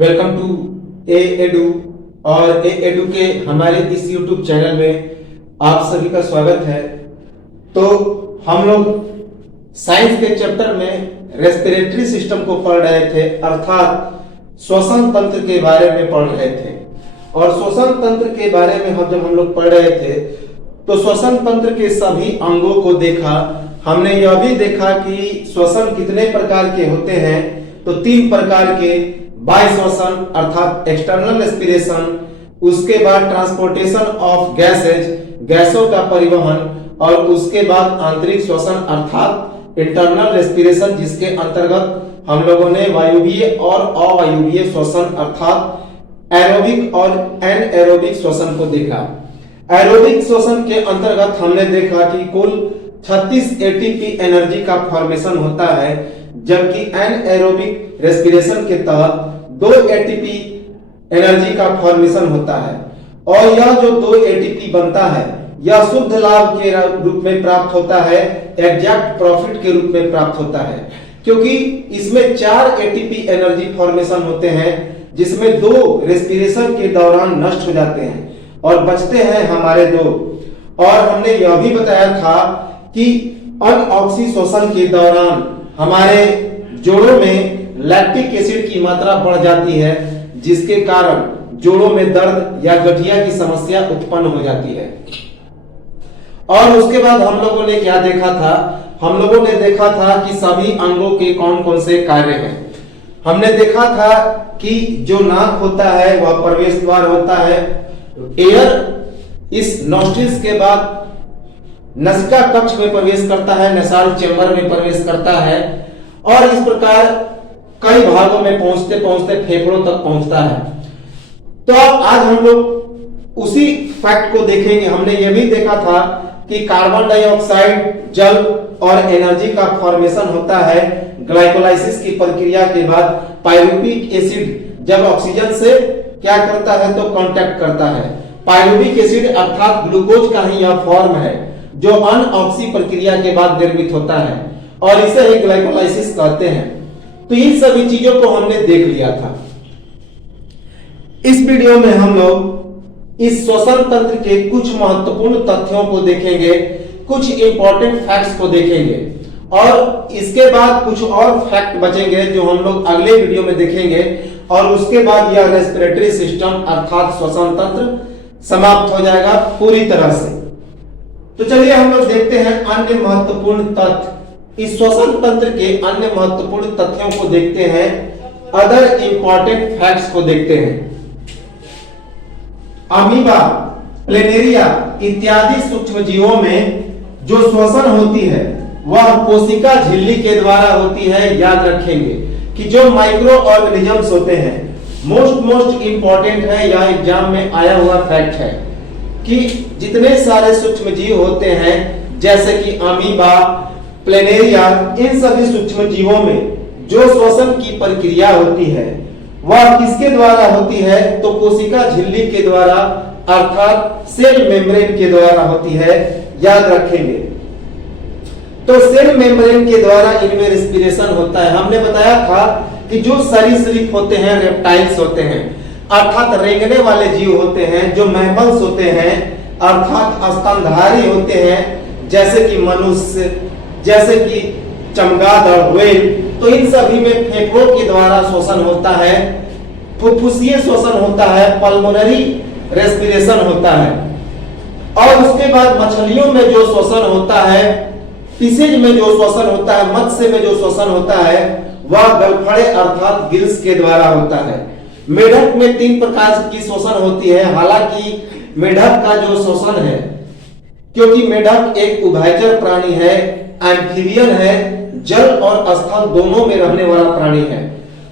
Welcome to A edu और ए edu के हमारे इस यूट्यूब चैनल में आप सभी का स्वागत है। तो हम लोग साइंस के चैप्टर में रेस्पिरेटरी सिस्टम को पढ़ रहे थे, अर्थात श्वसन तंत्र के बारे में पढ़ रहे थे। और श्वसन तंत्र के बारे में जब हम लोग पढ़ रहे थे तो श्वसन तंत्र के सभी अंगों को देखा। हमने यह भी देखा कि श्वसन कितने प्रकार के होते हैं। तो 3 प्रकार के, बाह्य श्वसन अर्थात एक्सटर्नल रेस्पिरेशन, उसके बाद ट्रांसपोर्टेशन ऑफ गैसेज, गैसों का परिवहन, और उसके बाद आंतरिक श्वसन अर्थात इंटरनल रेस्पिरेशन, जिसके अंतर्गत हम लोगों ने वायुवीय और अवायुवीय श्वसन अर्थात एरोबिक और एनएरोबिक श्वसन को देखा। एरोबिक श्वसन के अंतर्गत हमने देखा कि कुल 36 एटीपी एनर्जी का फॉर्मेशन होता है, जबकि एनएरोबिक रेस्पिरेशन के तहत 2 एटीपी एनर्जी का फॉर्मेशन होता है। और यह जो 2 एटीपी बनता है यह शुद्ध लाभ के रूप में प्राप्त होता है, एग्जैक्ट प्रॉफिट के रूप में प्राप्त होता है, क्योंकि इसमें 4 एटीपी एनर्जी फॉर्मेशन होते हैं, जिसमें 2 रेस्पिरेशन के दौरान नष्ट हो जाते हैं और बचते हैं हमारे 2। और हमने यह भी बताया था कि अनऑक्सी श्वसन के दौरान हमारे जोड़ों में लैक्टिक एसिड की मात्रा बढ़ जाती है, जिसके कारण जोड़ों में दर्द या गठिया की समस्या उत्पन्न हो जाती है। और उसके बाद हम लोगों ने क्या देखा था? हम लोगों ने देखा था कि सभी अंगों के कौन कौन से कार्य हैं। हमने देखा था कि जो नाक होता है वह प्रवेश द्वार होता है। एयर इस नॉस्ट्रिल्स के बाद नसिका कक्ष में प्रवेश करता है, नेसाल चेंबर में प्रवेश करता है, और इस प्रकार कई भागों में पहुंचते पहुंचते फेफड़ों तक पहुंचता है। तो आज हम लोग उसी फैक्ट को देखेंगे। हमने यह भी देखा था कि कार्बन डाइऑक्साइड, जल और एनर्जी का फॉर्मेशन होता है ग्लाइकोलाइसिस की प्रक्रिया के बाद। पाइरुविक एसिड जब ऑक्सीजन से क्या करता है तो कांटेक्ट करता है। पाइरुविक एसिड अर्थात ग्लूकोज का ही यह फॉर्म है जो अनऑक्सी प्रक्रिया के बाद निर्मित होता है, और इसे ही ग्लाइकोलाइसिस कहते हैं। तो इन सभी चीजों को हमने देख लिया था। इस वीडियो में हम लोग इस श्वसन तंत्र के कुछ महत्वपूर्ण तथ्यों को देखेंगे, कुछ इंपॉर्टेंट फैक्ट्स को देखेंगे, और इसके बाद कुछ और फैक्ट बचेंगे जो हम लोग अगले वीडियो में देखेंगे। और उसके बाद यह रेस्पिरेटरी सिस्टम अर्थात श्वसन तंत्र समाप्त हो जाएगा पूरी तरह से। तो चलिए हम लोग देखते हैं अन्य महत्वपूर्ण तथ्य। इस श्वसन तंत्र के अन्य महत्वपूर्ण तथ्यों को देखते हैं, अदर इंपॉर्टेंट फैक्ट्स को देखते हैं। अमीबा, प्लेनेरिया इत्यादि सूक्ष्म जीवों में जो श्वसन होती है वह कोशिका झिल्ली के द्वारा होती है। याद रखेंगे कि जो माइक्रो ऑर्गेनिजम्स होते हैं, मोस्ट इंपॉर्टेंट है, यह एग्जाम में आया हुआ फैक्ट है कि जितने सारे सूक्ष्म जीव होते हैं जैसे कि अमीबा, प्लेनेरिया, इन सभी सूक्ष्म जीवों में जो श्वसन की प्रक्रिया होती है वह किसके द्वारा होती है तो कोशिका झिल्ली के द्वारा अर्थात सेल मेम्ब्रेन के द्वारा होती है। याद रखेंगे। तो सेल मेम्ब्रेन के द्वारा इनमें रेस्पिरेशन होता है। हमने बताया था कि जो सरीसृप होते हैं, रेप्टाइल्स होते हैं अर्थात रेंगने वाले जीव होते हैं, जो मैमल्स होते हैं अर्थात स्तनधारी होते हैं, जैसे कि मनुष्य, जैसे कि चमगादड़, व्हेल, तो इन सभी में फेफड़ों के द्वारा श्वसन होता है, फुफ्फुसीय श्वसन होता है, पल्मोनरी रेस्पिरेशन होता है। और उसके बाद मछलियों में जो श्वसन होता है, फिशेज में जो श्वसन होता है, मत्स्य में जो श्वसन होता है वह गलफड़े अर्थात गिल्स के द्वारा होता है। मेढक में 3 प्रकार की श्वसन होती है। हालांकि मेढक का जो श्वसन है, क्योंकि मेढक एक उभयचर प्राणी है, एम्फीबियन है, जल और स्थल दोनों में रहने वाला प्राणी है,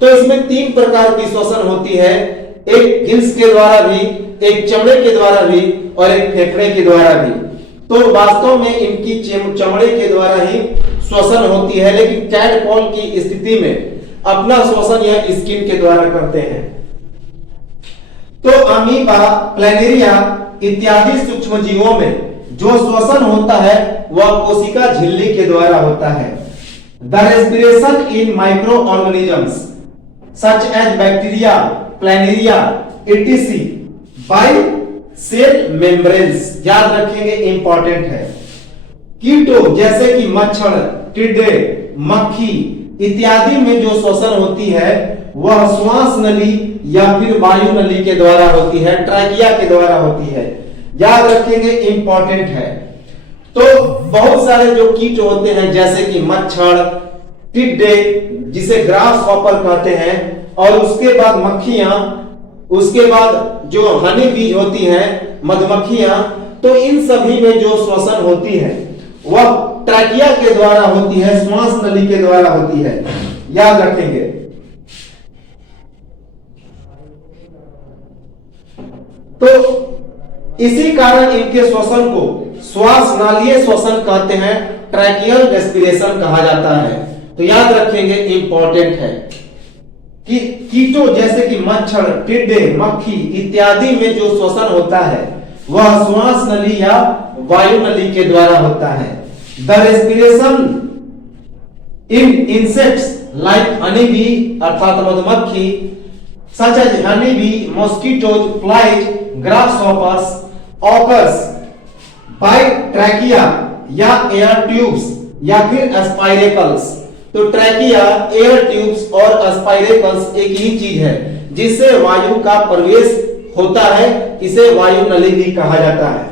तो इसमें 3 प्रकार की श्वसन होती है। एक गिल्स के द्वारा भी, एक चमड़े के द्वारा भी, और एक फेफड़े के द्वारा भी। तो वास्तव में इनकी चमड़े के द्वारा ही श्वसन होती है, लेकिन कैडपॉल की स्थिति में अपना श्वसन यह स्किन के द्वारा करते हैं। तो अमीबा, प्लेनेरिया इत्यादि सूक्ष्म जीवों में जो श्वसन होता है वह कोशिका झिल्ली के द्वारा होता है। The respiration in micro organisms such as bacteria, planaria, etc. by cell membranes। याद रखेंगे, इंपॉर्टेंट है। कीटो जैसे कि मच्छर, टिड्डे, मक्खी इत्यादि में जो श्वसन होती है वह श्वास नली या फिर वायु नली के द्वारा होती है, ट्रैकिया के द्वारा होती है। याद रखेंगे, इंपॉर्टेंट है। तो बहुत सारे जो कीट होते हैं जैसे कि मच्छर, टिड्डे जिसे ग्रास हॉपर कहते हैं, और उसके बाद मक्खियां, उसके बाद जो हनी बीज होती हैं मधुमक्खियां, तो इन सभी में जो श्वसन होती है वह ट्रैकिया के द्वारा होती है, श्वास नली के द्वारा होती है। याद रखेंगे। तो इसी कारण इनके श्वसन को श्वास नालीय श्वसन कहते हैं, ट्रैकियल रेस्पिरेशन कहा जाता है। तो याद रखेंगे, इंपॉर्टेंट है कि कीटो जैसे कि मच्छर, टिड्डे, मक्खी इत्यादि में जो श्वसन होता है वह श्वास नली या वायु नली के द्वारा होता है। The respiration in insects like honey bee अर्थात मधुमक्खी, such as honey bee, mosquitoes, flies, grasshoppers occurs by trachea या एयर ट्यूब्स या फिर स्पाइरेकल्स। तो ट्रैकिया, एयर ट्यूब्स और स्पाइरेकल्स एक ही चीज है जिससे वायु का प्रवेश होता है, इसे वायु नली भी कहा जाता है।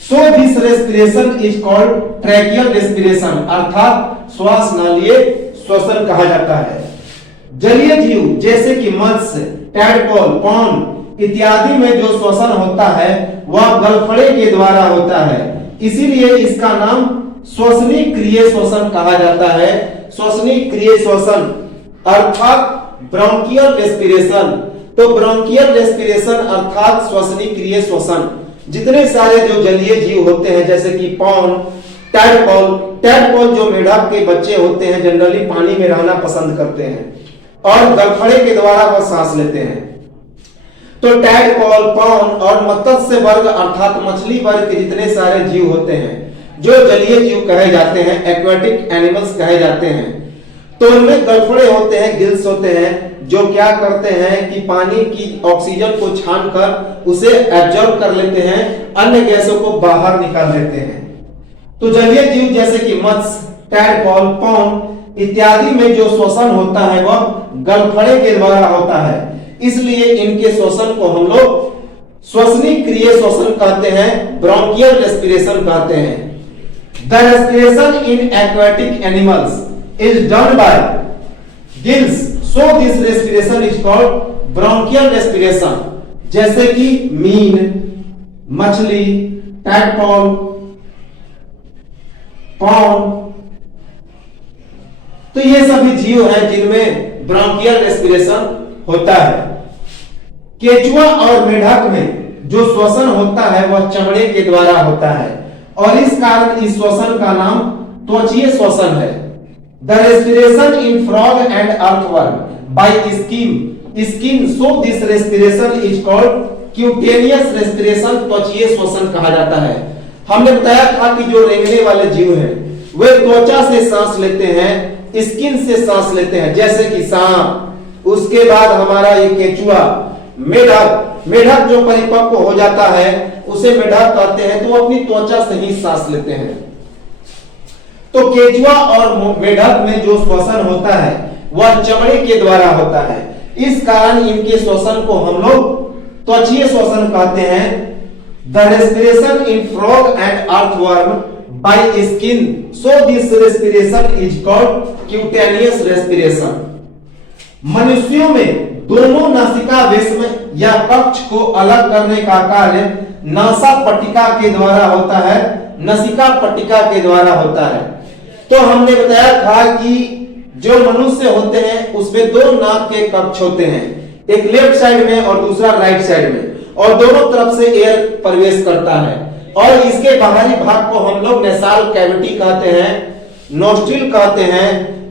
So this respiration is called tracheal respiration अर्थात श्वास नालीय श्वसन कहा जाता है। जलीय जीव जैसे कि मत्स्य, टैडपोल, पॉन्ड इत्यादि में जो श्वसन होता है वह गलफड़े के द्वारा होता है, इसीलिए इसका नाम श्वसनीक्रिय श्वसन कहा जाता है। श्वसनीक्रिय श्वसन अर्थात ब्रोंकियल रेस्पिरेशन। तो ब्रोंकियल रेस्पिरेशन अर्थात श्वसनीक्रिय श्वसन जितने सारे जो जलीय जीव होते हैं जैसे कि पॉन्ड, टैडपोल जो मेढक के बच्चे होते हैं जनरली पानी में रहना पसंद करते हैं और गलफड़े के द्वारा वह सांस लेते हैं। तो टैडपोल, पॉन्ड और मत्स्य वर्ग अर्थात मछली वर्ग के जितने सारे जीव होते हैं जो जलीय जीव कहे जाते हैं, एक्वेटिक एनिमल्स कहे जाते हैं, तो उनमें गलफड़े होते हैं, गिल्स होते हैं जो क्या करते हैं कि पानी की ऑक्सीजन को छानकर उसे एब्जॉर्ब कर लेते हैं, अन्य गैसों को बाहर निकाल देते हैं। तो जलीय जीव जैसे कि मत्स्य, टैडपोल, पॉन्ड इत्यादि में जो श्वसन होता है वह गलफड़े के द्वारा होता है, इसलिए इनके श्वसन को हम लोग श्वसनीक्रिय श्वसन कहते हैं, ब्रोंकियल रेस्पिरेशन कहते हैं। The respiration in aquatic animals is done by gills, so this respiration is called bronchial respiration। जैसे कि मीन, मछली, टैडपोल, पॉन्ड, तो ये सभी जीव हैं जिनमें ब्रोंकियल रेस्पिरेशन होता है। केचुआ और मेढक में जो श्वसन होता है वह चमड़े के द्वारा होता है और इस कारण इस श्वसन का नाम त्वचीय श्वसन है। The respiration in frog and earthworm by skin, so this respiration is called cutaneous respiration, त्वचीय श्वसन कहा जाता है। हमने बताया था कि जो रेंगने वाले जीव हैं वे त्वचा से सांस लेते हैं, स्किन से सांस लेते हैं, जैसे कि सांप, उसके बाद हमारा ये केचुआ, मेढक जो परिपक्व हो जाता है उसे मेढक कहते हैं, तो वो अपनी त्वचा से ही सांस लेते हैं। तो केचुआ और मेढक में जो श्वसन होता है वह चमड़े के द्वारा होता है, इस कारण इनके श्वसन को हम लोग त्वचीय श्वसन कहते हैं। The respiration in frog and earthworm by skin, so this respiration is called cutaneous respiration. मनुष्यों में दोनों नासिका वेश्म या कक्ष को अलग करने का कार्य नासा पट्टिका के द्वारा होता है, नसिका पट्टिका के द्वारा होता है। तो हमने बताया था कि जो मनुष्य होते हैं उसमें दो नाक के कक्ष होते हैं, एक लेफ्ट साइड में और दूसरा राइट साइड में, और दोनों तरफ से एयर प्रवेश करता है और इसके बाहरी भाग को हम लोग नेसाल कैविटी कहते हैं, नोस्ट्रिल कहते हैं,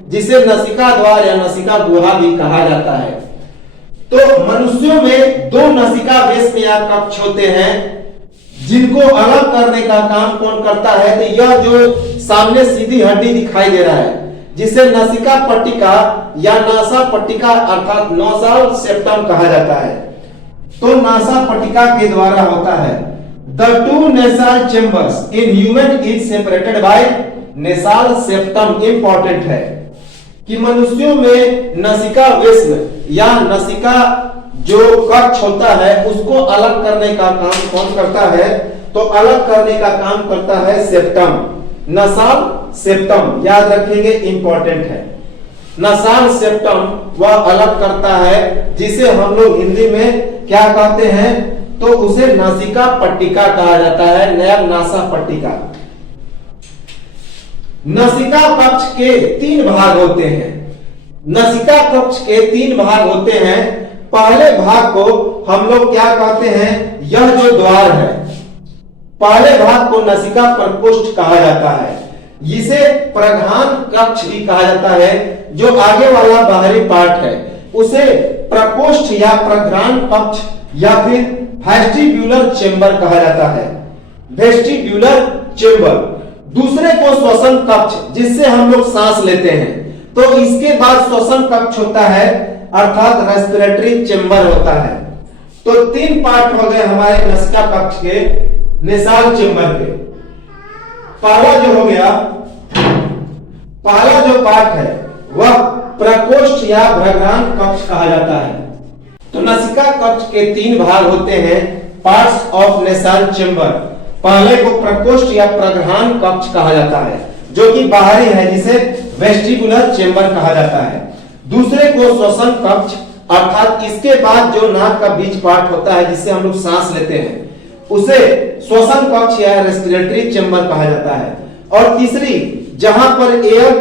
जिसे नसिका द्वार या नसिका गुहा भी कहा जाता है। तो मनुष्यों में दो नसिका वेश्म या कक्ष होते हैं जिनको अलग करने का काम कौन करता है? तो यह जो सामने सीधी हड्डी दिखाई दे रहा है जिसे नसिका पट्टिका या नासा पट्टिका अर्थात नोजल सेप्टम कहा जाता है। तो नासा पट्टिका के द्वारा होता है। The two nasal chambers in human is separated by nasal septum. Important है कि मनुष्यों में नसिका वेस्न या नसिका जो कक्ष होता है उसको अलग करने का काम कौन करता है? तो अलग करने का काम करता है सेप्टम, नसाल सेप्टम। याद रखेंगे, इंपॉर्टेंट है। नसाल सेप्टम वह अलग करता है, जिसे हम लोग हिंदी में क्या कहते हैं? तो उसे नासिका पट्टिका कहा जाता है, नया नासा पट्टिका। नसिका कक्ष के 3 भाग होते हैं। नसिका कक्ष के 3 भाग होते हैं। पहले भाग को हम लोग क्या कहते हैं? यह जो द्वार है, पहले भाग को नसिका प्रकोष्ठ कहा जाता है। इसे प्रधान कक्ष भी कहा जाता है। जो आगे वाला बाहरी पार्ट है उसे प्रकोष्ठ या प्रधान कक्ष या फिर वेस्टिब्यूलर चेंबर कहा जाता है, वेस्टिब्यूलर चेंबर। दूसरे को श्वसन कक्ष, जिससे हम लोग सांस लेते हैं। तो इसके बाद श्वसन कक्ष होता है अर्थात रेस्पिरेटरी चेंबर होता है। तो 3 पार्ट हो गए हमारे नसिका कक्ष के, नेसाल चेंबर के। पहला जो हो गया, पहला जो पार्ट है वह प्रकोष्ठ या भ्रगरान कक्ष कहा जाता है। तो नसिका कक्ष के 3 भाग होते हैं, पार्ट्स ऑफ नेसाल चेंबर। पहले को प्रकोष्ठ या प्रग्रहण कक्ष कहा जाता है, जो कि बाहरी है, जिसे वेस्टिबुलर चेंबर कहा जाता है। दूसरे को श्वसन कक्ष अर्थात इसके बाद जो नाक का बीच पार्ट होता है, जिससे हम लोग सांस लेते हैं, उसे श्वसन कक्ष या रेस्पिरेटरी चेंबर कहा जाता है। और तीसरी, जहां पर एयर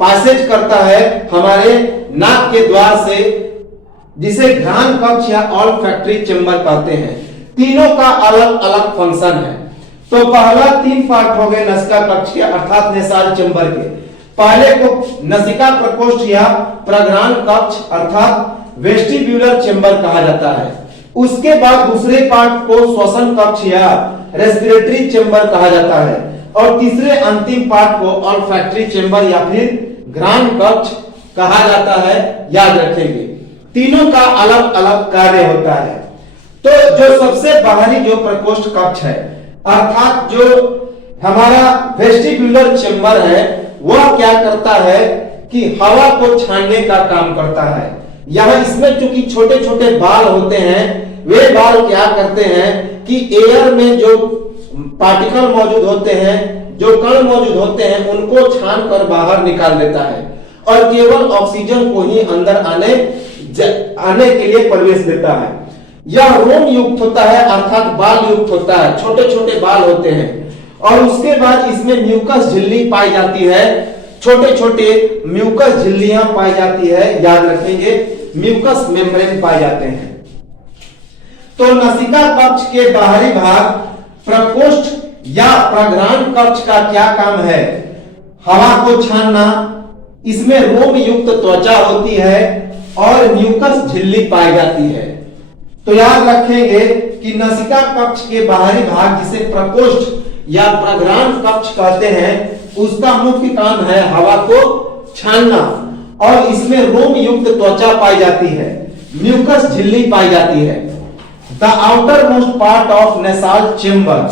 पासेज करता है हमारे नाक के द्वार से, जिसे घ्राण कक्ष या ऑल्फैक्टरी चेंबर कहते हैं। तीनों का अलग अलग फंक्शन है। तो पहला 3 पार्ट हो गए नसिका कक्ष के अर्थात नेसाल चेंबर के। पहले को नसिका प्रकोष्ठ या प्रग्रहण कक्ष अर्थात वेस्टिब्यूलर चेंबर कहा जाता है। उसके बाद दूसरे पार्ट को श्वसन कक्ष या रेस्पिरेटरी चेंबर कहा जाता है। और तीसरे अंतिम पार्ट को ऑल्फैक्टरी चेंबर या फिर घ्राण कक्ष कहा जाता है। याद रखेंगे, तीनों का अलग अलग कार्य होता है। तो जो सबसे बाहरी जो प्रकोष्ठ कक्ष है अर्थात जो हमारा वेस्टिब्यूलर चेंबर है, वह क्या करता है कि हवा को छानने का काम करता है। यह इसमें चूंकि छोटे छोटे बाल होते हैं, वे बाल क्या करते हैं कि एयर में जो पार्टिकल मौजूद होते हैं, जो कण मौजूद होते हैं, उनको छान कर बाहर निकाल देता है और केवल ऑक्सीजन को ही अंदर आने के लिए प्रवेश देता है। यह रोम युक्त होता है अर्थात बाल युक्त होता है, छोटे छोटे बाल होते हैं। और उसके बाद इसमें म्यूकस झिल्ली पाई जाती है, छोटे छोटे म्यूकस झिल्लियां पाई जाती है। याद रखेंगे, म्यूकस मेम्ब्रेन पाए जाते हैं। तो नसिका कक्ष के बाहरी भाग प्रकोष्ठ या प्रग्रहण कक्ष का क्या काम है? हवा को छानना। इसमें रोम युक्त त्वचा होती है और म्यूकस झिल्ली पाई जाती है। तो याद रखेंगे कि नसिका कक्ष के बाहरी भाग, जिसे प्रकोष्ठ या प्रग्रहण कक्ष कहते हैं, उसका मुख्य काम है हवा को छानना। और इसमें रोम युक्त त्वचा पाई जाती है, म्यूकस झिल्ली पाई जाती है। The outermost part of nasal chamber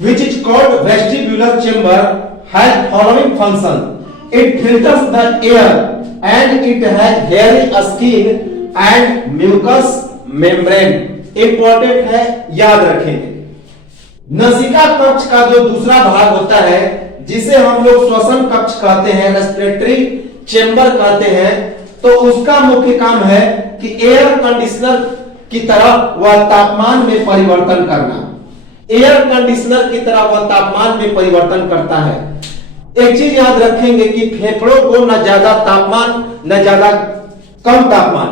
which is called vestibular chamber has following function. It filters the air and it has hairy skin and mucous membrane. Important है, याद रखेंगे। नसिका कक्ष का जो दूसरा भाग होता है, जिसे हम लोग श्वसन कक्ष कहते हैं, रेस्पिरेटरी चेंबर कहते हैं, तो उसका मुख्य काम है कि एयर कंडीशनर की तरह वह तापमान में परिवर्तन करना। एयर कंडीशनर की तरह वह तापमान में परिवर्तन करता है। एक चीज याद रखेंगे कि फेफड़ों को न ज्यादा तापमान न ज्यादा कम तापमान,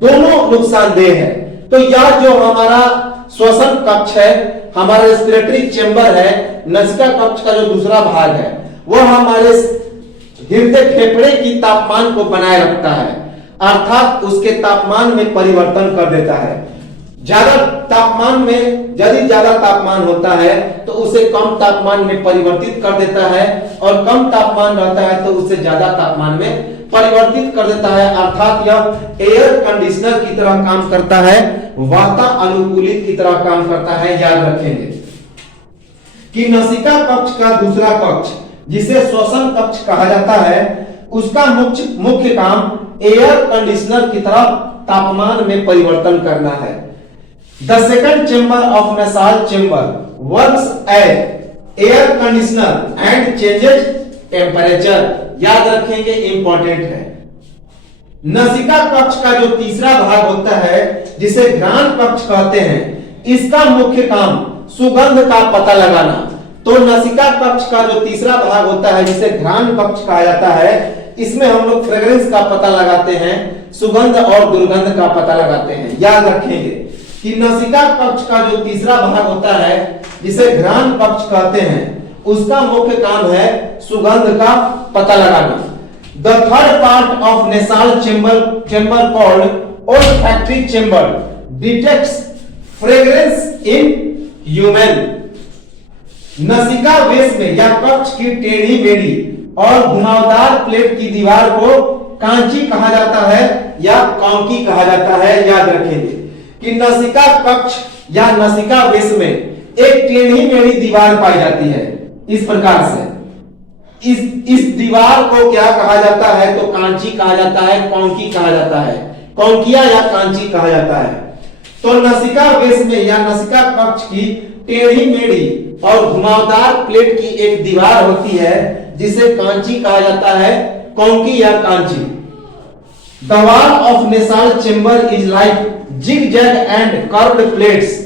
दोनों नुकसानदेह है। तो यह जो हमारा श्वसन कक्ष है, हमारा रेस्पिरेटरी चेंबर है, नसिका कक्ष का जो दूसरा भाग है, वह हमारे हृदय फेफड़े की तापमान को बनाए रखता है, अर्थात उसके तापमान में परिवर्तन कर देता है। ज्यादा तापमान में यदि ज्यादा तापमान होता है तो उसे कम तापमान में परिवर्तित कर देता है, और कम तापमान रहता है तो उसे ज्यादा तापमान में परिवर्तित कर देता है। अर्थात यह एयर कंडीशनर की तरह काम करता है, वातानुकूलित की तरह काम करता है। याद रखेंगे कि नसिका कक्ष का दूसरा कक्ष जिसे श्वसन कक्ष कहा जाता है, उसका मुख्य काम एयर कंडीशनर की तरह तापमान में परिवर्तन करना है। The second chamber of nasal chamber works as air conditioner and changes temperature। याद रखेंगे, इंपॉर्टेंट है। नसिका कक्ष का जो तीसरा भाग होता है जिसे घ्राण कक्ष कहते हैं, इसका मुख्य काम सुगंध का पता लगाना। तो नसिका कक्ष का जो तीसरा भाग होता है जिसे घ्राण कक्ष कहा जाता है, इसमें हम लोग फ्रेग्रेंस का पता लगाते हैं, सुगंध और दुर्गंध का पता लगाते हैं। याद रखेंगे कि नसिका कक्ष का जो तीसरा भाग होता है जिसे घ्राण कक्ष कहते हैं, उसका मुख्य काम है सुगंध का पता लगाना। The third part of nasal chamber called olfactory chamber detects fragrance in human। नसिका वेश में या कक्ष की टेढ़ी मेढ़ी और घुमावदार प्लेट की दीवार को कांची कहा जाता है या कॉन्की कहा जाता है। याद रखेंगे कि नसिका कक्ष या नसिका वेश में एक टेढ़ी मेढ़ी दीवार पाई जाती है। इस प्रकार से इस दीवार को क्या कहा जाता है, तो कांची कहा जाता है, कॉन्की कहा जाता है, कॉन्किया या कांची कहा जाता है। तो नसिका वेश में या नसिका कक्ष की टेढ़ी मेढ़ी और घुमावदार प्लेट की एक दीवार होती है जिसे कांची कहा जाता है, कॉन्की या Kanchi. The wall of nasal chamber is like zigzag and curved plates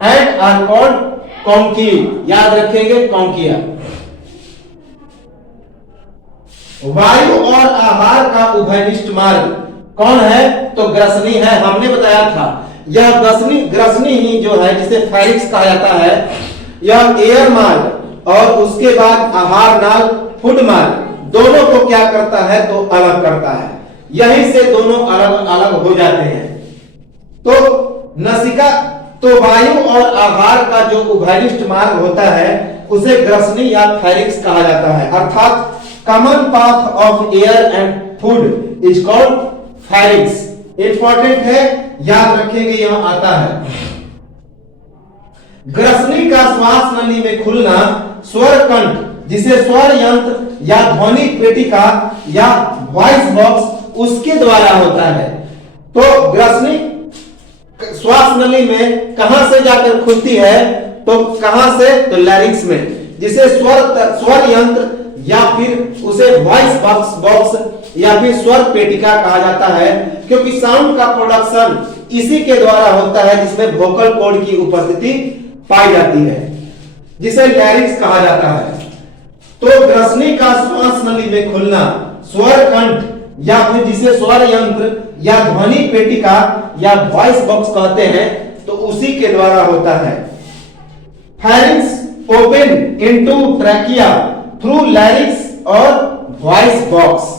and are called concave। याद रखेंगे, कॉन्किया। वायु और आहार का उभयनिष्ठ मार्ग कौन है, तो ग्रसनी है। हमने बताया था यह ग्रसनी ही जो है जिसे फेरिक्स कहा जाता है, यह एयर मार्ग और उसके बाद आहार नाल, फूड मार्ग, दोनों को क्या करता है, तो अलग करता है। यहीं से दोनों अलग अलग हो जाते हैं। तो नसिका, तो वायु और आहार का जो उभयनिष्ठ मार्ग होता है उसे ग्रसनी या फेरिक्स कहा जाता है। अर्थात common path of air and food is called pharynx. Important है, याद रखेंगे, यहां आता है। ग्रसनी का श्वास नली में खुलना स्वर कंठ जिसे स्वर यंत्र या ध्वनि पेटिका या वॉइस बॉक्स उसके द्वारा होता है। तो ग्रसनी श्वास नली में कहां से जाकर खुलती है, तो कहां से, तो लैरिंक्स में, जिसे स्वर यंत्र या फिर उसे वॉइस बॉक्स या फिर स्वर पेटिका कहा जाता है, क्योंकि साउंड का प्रोडक्शन इसी के द्वारा होता है जिसमें वोकल कॉर्ड की उपस्थिति पाई जाती है, जिसे लैरिंक्स कहा जाता है। तो ग्रसनी का श्वास नली में खुलना स्वर कंठ या फिर जिसे स्वर यंत्र या ध्वनि पेटिका या वॉइस बॉक्स कहते हैं, तो उसी के द्वारा होता है। Pharynx open into trachea through larynx और वॉइस बॉक्स।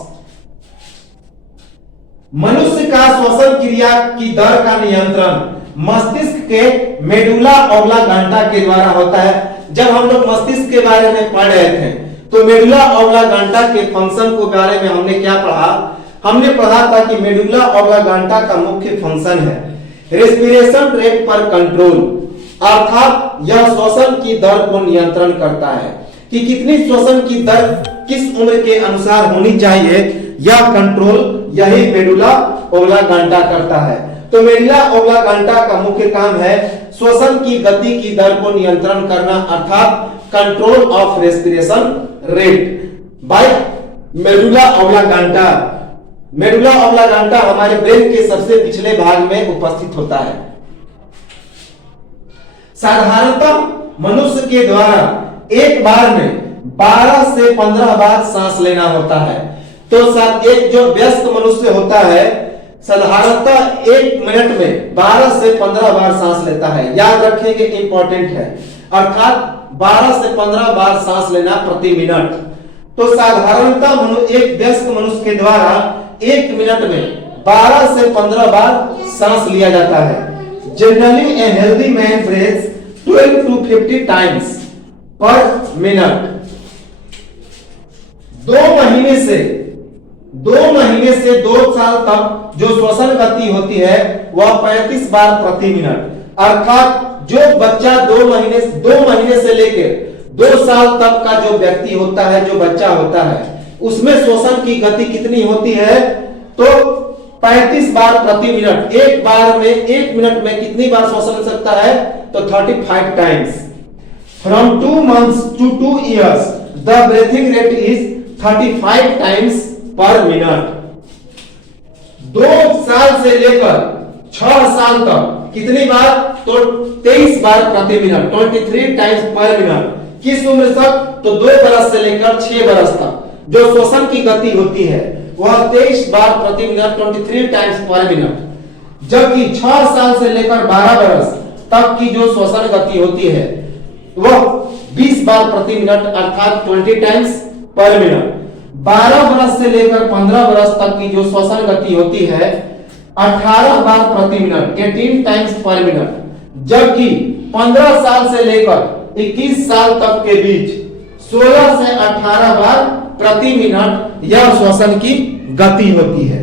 मनुष्य का श्वसन क्रिया की दर का नियंत्रण मस्तिष्क के मेडुला ऑब्लांगाटा के द्वारा होता है। जब हम लोग मस्तिष्क के बारे में पढ़ रहे थे तो मेडुला ऑब्लांगाटा के फंक्शन के बारे में हमने क्या पढ़ा, हमने पढ़ा था कि मेडुला ऑब्लांगाटा का मुख्य फंक्शन है रेस्पिरेशन रेट पर कंट्रोल, अर्थात यह श्वसन की दर को नियंत्रण करता है कि कितनी श्वसन की दर किस उम्र के अनुसार होनी चाहिए, यह कंट्रोल यही मेडुला ऑब्लांगाटा करता है। तो मेडुला ऑब्लांगाटा का मुख्य काम है श्वसन की गति की दर को नियंत्रण करना, अर्थात control of respiration rate by medulla oblongata. Medulla oblongata हमारे ब्रेन के सबसे पिछले भाग में उपस्थित होता है। साधारणतः मनुष्य के द्वारा एक बार में 12 से 15 बार सांस लेना होता है। तो एक जो वयस्क मनुष्य होता है साधारणतः 1 मिनट में 12 से 15 बार सांस लेता है। याद रखेंगे, इंपॉर्टेंट है, अर्थात 12 से 15 बार सांस लेना प्रति मिनट। तो साधारणतः एक वयस्क मनुष्य के द्वारा 1 मिनट में 12 से 15 बार सांस लिया जाता है। Generally a healthy man breaths 12 to 50 times पर मिनट। 2 महीने से 2 साल तक जो श्वसन गति होती है वह 35 बार प्रति मिनट। अर्थात जो बच्चा 2 महीने से लेकर 2 साल तक का जो व्यक्ति होता है, जो बच्चा होता है, उसमें श्वसन की गति कितनी होती है? तो 35 बार प्रति मिनट। एक बार में 1 मिनट में कितनी बार श्वसन कर सकता है? तो 35 times. From 2 months to 2 years the breathing rate is 35 times पर मिनट। 2 साल से लेकर 6 साल तक कितनी बार? तो 23 बार प्रति मिनट, 23 टाइम्स पर मिनट। किस उम्र तक? तो 2 बरस से लेकर 6 बरस तक जो श्वसन की गति होती है वह 23 बार प्रति मिनट, 23 टाइम्स पर मिनट। जबकि 6 साल से लेकर 12 बरस तक की जो श्वसन गति होती है वह 20 बार प्रति मिनट अर्थात 20 टाइम्स पर मिनट। 12 बरस से लेकर 15 बरस तक की जो श्वसन गति होती है 18 बार प्रति मिनट, 18 टाइम्स पर मिनट। जबकि 15 साल से लेकर 21 साल तक के बीच 16 से 18 बार प्रति मिनट यह श्वसन की गति होती है।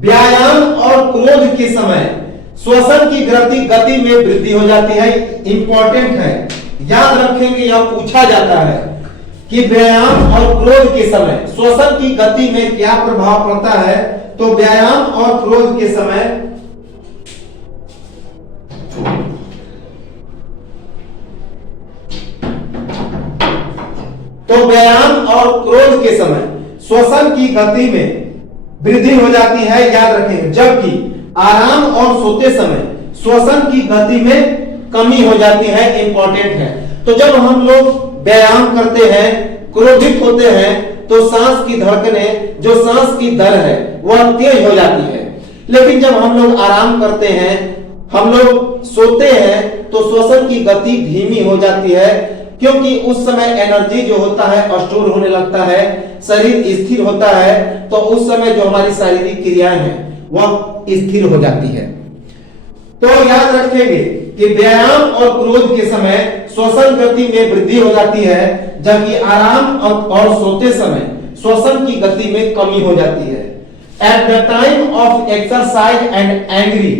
व्यायाम और क्रोध के समय श्वसन की गति में वृद्धि हो जाती है। इंपॉर्टेंट है, याद रखेंगे, यह पूछा जाता है कि व्यायाम और क्रोध के समय श्वसन की गति में क्या प्रभाव पड़ता है। तो व्यायाम और क्रोध के समय श्वसन की गति में वृद्धि हो जाती है, याद रखेंगे। जबकि आराम और सोते समय श्वसन की गति में कमी हो जाती है। इंपॉर्टेंट है। तो जब हम लोग व्यायाम करते हैं, क्रोधित होते हैं, तो सांस की धड़कनें, जो सांस की दर है वह तेज हो जाती है। लेकिन जब हम लोग आराम करते हैं, हम लोग सोते हैं, तो श्वसन की गति धीमी हो जाती है, क्योंकि उस समय एनर्जी जो होता है स्टोर होने लगता है, शरीर स्थिर होता है, तो उस समय जो हमारी शारीरिक क्रियाएं हैं वह स्थिर हो जाती है। तो याद रखेंगे कि व्यायाम और क्रोध के समय श्वसन गति में वृद्धि हो जाती है, जबकि आराम और सोते समय श्वसन की गति में कमी हो जाती है। At the time of exercise and angry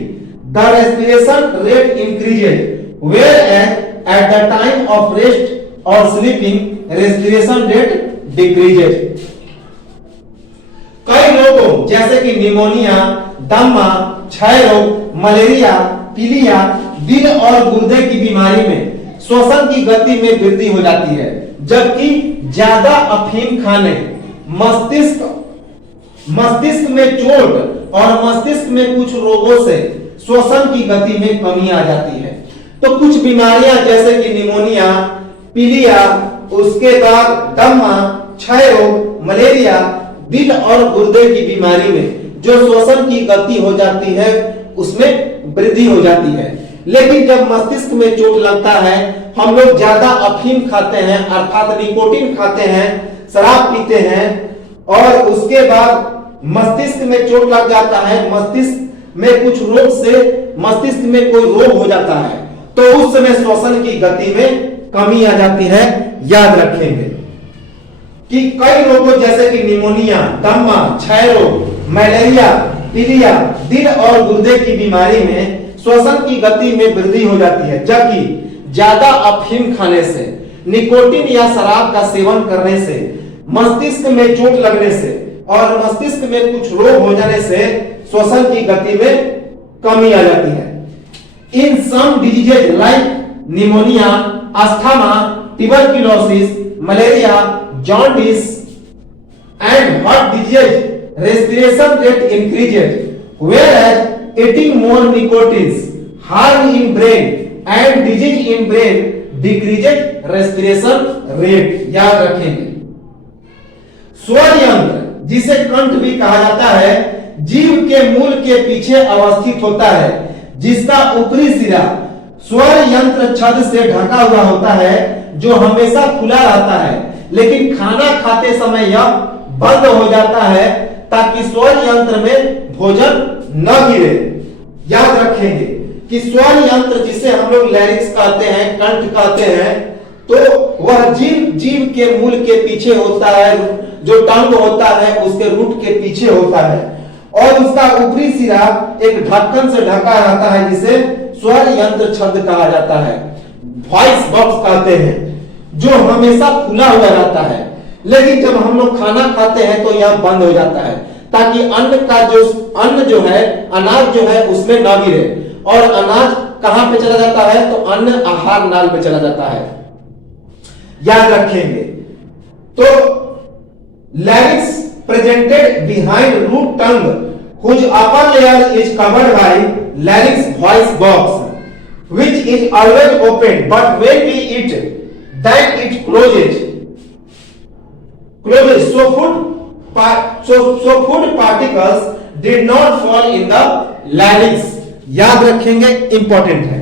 the respiration rate increases, whereas at the time of rest or sleeping respiration rate decreases। कई रोगों जैसे कि निमोनिया, दमा, क्षय रोग, मलेरिया, पीलिया, दिल और गुर्दे की बीमारी में श्वसन की गति में वृद्धि हो जाती है। जबकि ज्यादा अफीम खाने, मस्तिष्क में चोट और मस्तिष्क में कुछ रोगों से श्वसन की गति में कमी आ जाती है। तो कुछ बीमारियां जैसे कि निमोनिया, पीलिया, उसके बाद दमा, क्षय रोग, मलेरिया, दिल और गुर्दे की बीमारी में जो श्वसन की गति हो जाती है उसमें वृद्धि हो जाती है। लेकिन जब मस्तिष्क में चोट लगता है, हम लोग ज्यादा अफीम खाते हैं अर्थात निकोटीन खाते हैं, शराब पीते हैं, और उसके बाद मस्तिष्क में चोट लग जाता है, मस्तिष्क में कुछ रोग से मस्तिष्क में कोई रोग हो जाता है, तो उस समय श्वसन की गति में कमी आ जाती है। याद रखेंगे कि कई रोगों जैसे कि निमोनिया, दमा, क्षय रोग, मलेरिया, पीलिया, दिल और गुर्दे की बीमारी में श्वसन की गति में वृद्धि हो जाती है। जबकि ज्यादा अफीम खाने से, निकोटीन या शराब का सेवन करने से, मस्तिष्क में चोट लगने से और मस्तिष्क में कुछ रोग हो जाने से श्वसन की गति में कमी आ जाती है। In some diseases like pneumonia, asthma, tuberculosis, malaria, jaundice, and heart disease, respiration rate increases, whereas eating more nicotines harm in brain and disease in brain decreases respiration rate। याद रखेंगे। स्वर यंत्र, जिसे कंठ भी कहा जाता है, जीव के मूल के पीछे अवस्थित होता है, जिसका ऊपरी सिरा स्वर यंत्र छद से ढका हुआ होता है, जो हमेशा खुला रहता है, लेकिन खाना खाते समय यह बंद हो जाता है ताकि स्वर यंत्र में भोजन न गिरे। याद रखेंगे कि स्वर यंत्र जिसे हम लोग लैरिक्स कहते हैं, कंठ कहते हैं, तो वह जीव के मूल के पीछे होता है, जो टंग होता है उसके रूट के पीछे होता है, और उसका ऊपरी सिरा एक ढक्कन से ढका रहता है जिसे स्वर यंत्र छंद कहा जाता है, वॉइस बॉक्स कहते हैं, जो हमेशा खुला हुआ रहता है। लेकिन जब हम लोग खाना खाते हैं तो यह बंद हो जाता है, ताकि अन्न जो है, अनाज जो है उसमें न गिरे, और अनाज कहां पे चला जाता है, तो अन्न आहार नाल पे चला जाता है। याद रखेंगे। तो लैरिक्स presented behind root tongue whose upper layer is covered by larynx voice box which is always open, but when we eat then it closes so food particles did not fall in the larynx। याद रखेंगे, important है।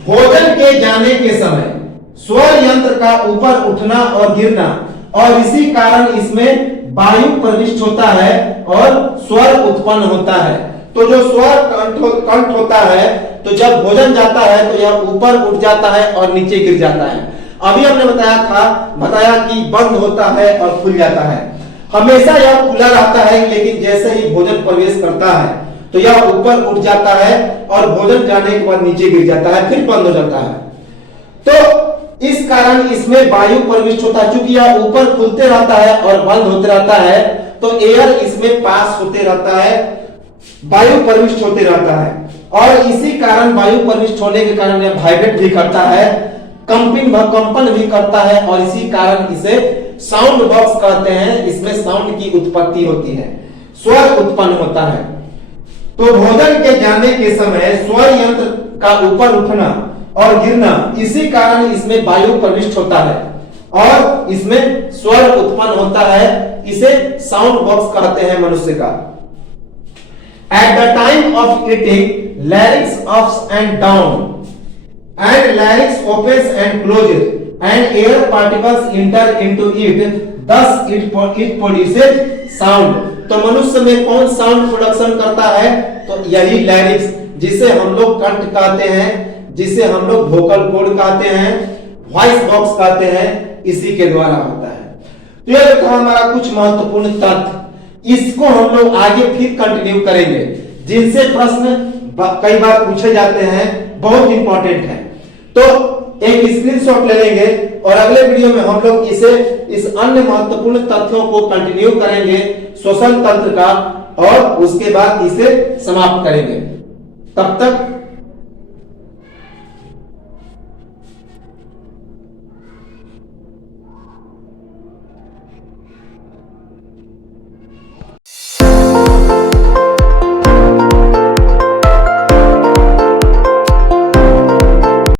भोजन के जाने के समय स्वर यंत्र का ऊपर उठना और गिरना, और इसी कारण इसमें वायु प्रविष्ट होता है और स्वर उत्पन्न होता है। तो जो स्वर कंठ होता है, तो जब भोजन जाता है तो यह ऊपर उठ जाता है और नीचे गिर जाता है। अभी हमने बताया कि बंद होता है और खुल जाता है। हमेशा यह खुला रहता है, लेकिन जैसे ही भोजन प्रवेश करता है तो यह ऊपर उठ जाता है और भोजन जाने के बाद नीचे गिर जाता है, फिर बंद हो जाता है। तो इस कारण इसमें वायु प्रविष्ट होता है। चूंकि यह ऊपर खुलते रहता है और बंद होते रहता है, तो एयर इसमें पास होते रहता है, वायु प्रविष्ट होते रहता है, और इसी कारण वायु प्रविष्ट होने के कारण यह वाइब्रेट भी करता है, कंपन भी करता है, और इसी कारण इसे साउंड बॉक्स कहते हैं। इसमें साउंड की उत्पत्ति होती है, स्वर उत्पन्न होता है। तो भोजन के जाने के समय स्वर यंत्र का ऊपर उठना और गिरना, इसी कारण इसमें वायु प्रविष्ट होता है और इसमें स्वर उत्पन्न होता है। इसे साउंड बॉक्स कहते हैं मनुष्य का। At the time of eating, larynx ups and down, and larynx opens and closes, and air particles enter into it. Thus, it produces sound. तो मनुष्य में कौन साउंड प्रोडक्शन करता है, तो यही लैरिक्स, जिसे हम लोग कंठ कहते हैं, जिसे हम लोग वोकल कॉर्ड कहते हैं, वॉइस बॉक्स कहते हैं, इसी के द्वारा होता है। तो यह था हमारा कुछ महत्वपूर्ण तथ्य। इसको हम लोग आगे फिर कंटिन्यू करेंगे, जिनसे प्रश्न कई बार पूछे जाते हैं, बहुत इंपॉर्टेंट है। तो एक स्क्रीनशॉट ले लेंगे और अगले वीडियो में हम लोग इस अन्य महत्वपूर्ण तथ्यों को कंटिन्यू करेंगे, श्वसन तंत्र का, और उसके बाद इसे समाप्त करेंगे। तब तक